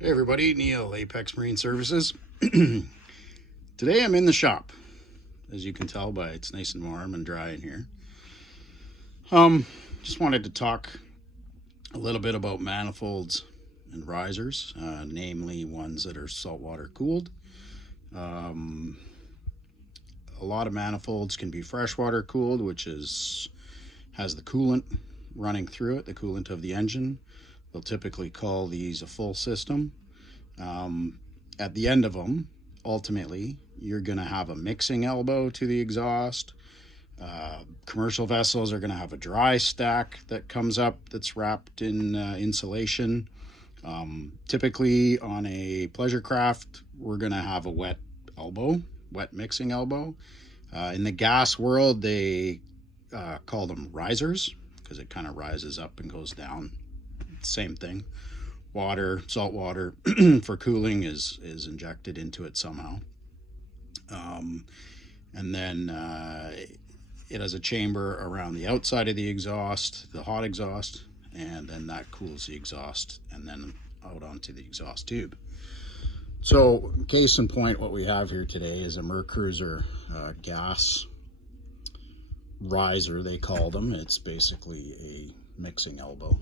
Hey everybody, Neil, Apex Marine Services. Today I'm in the shop. As you can tell by it's nice and warm and dry in here. Just wanted to talk a little bit about manifolds and risers, namely ones that are saltwater cooled. A lot of manifolds can be freshwater cooled, which has the coolant running through it, the coolant of the engine. They'll typically call these a full system. At the end of them, ultimately, you're going to have a mixing elbow to the exhaust. Commercial vessels are going to have a dry stack that comes up that's wrapped in insulation. Typically on a pleasure craft, we're going to have a wet mixing elbow. In the gas world, they call them risers because it kind of rises up and goes down. Same thing. Salt water for cooling is injected into it somehow. And then it has a chamber around the outside of the exhaust, the hot exhaust, and then that cools the exhaust and then out onto the exhaust tube. So case in point, what we have here today is a Mercruiser gas riser, they call them. It's basically a mixing elbow.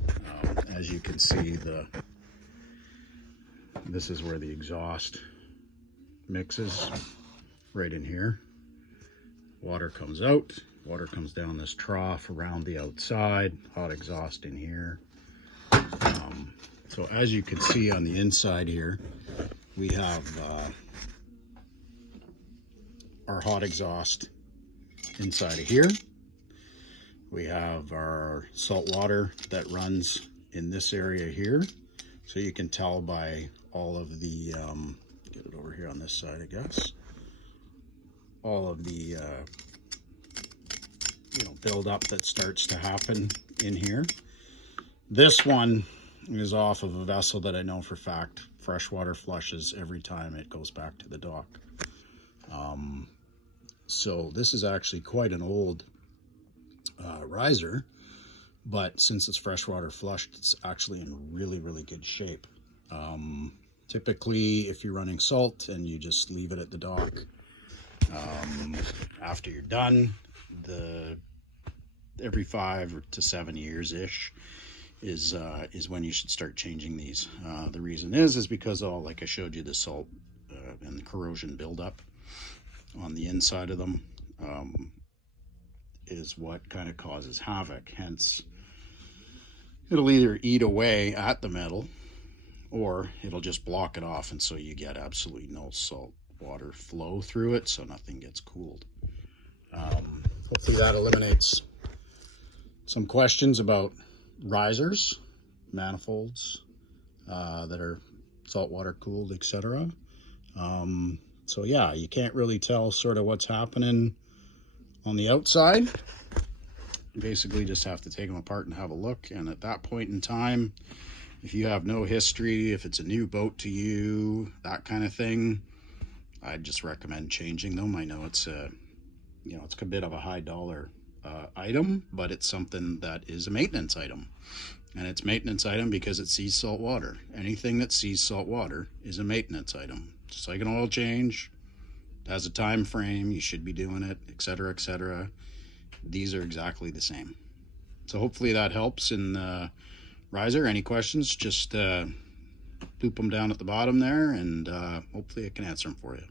As you can see, this is where the exhaust mixes, right in here. Water comes out, water comes down this trough around the outside, hot exhaust in here. So as you can see on the inside here, we have our hot exhaust inside of here. We have our salt water that runs in this area here. So you can tell by all of the, get it over here on this side, I guess. All of the, buildup that starts to happen in here. This one is off of a vessel that I know for a fact freshwater flushes every time it goes back to the dock. So this is actually quite an old riser, but since it's freshwater flushed, it's actually in really, really good shape. Typically, if you're running salt and you just leave it at the dock, after you're done, every 5 to 7 years ish is when you should start changing these. The reason is because like I showed you, the salt and the corrosion buildup on the inside of them is what kind of causes havoc. Hence, it'll either eat away at the metal or it'll just block it off, and so you get absolutely no salt water flow through it, so nothing gets cooled. Hopefully that eliminates some questions about risers, manifolds that are saltwater cooled, etc. So yeah, you can't really tell sort of what's happening on the outside. You basically just have to take them apart and have a look, and at that point in time, if you have no history, if it's a new boat to you, that kind of thing, I'd just recommend changing them. I know it's a bit of a high dollar item, but it's something that is a maintenance item. And it's maintenance item because it sees salt water. Anything that sees salt water is a maintenance item. Just like an oil change, it has a time frame, you should be doing it, etc., etc. These are exactly the same. So hopefully that helps in the riser. Any questions, just boop them down at the bottom there, and hopefully I can answer them for you.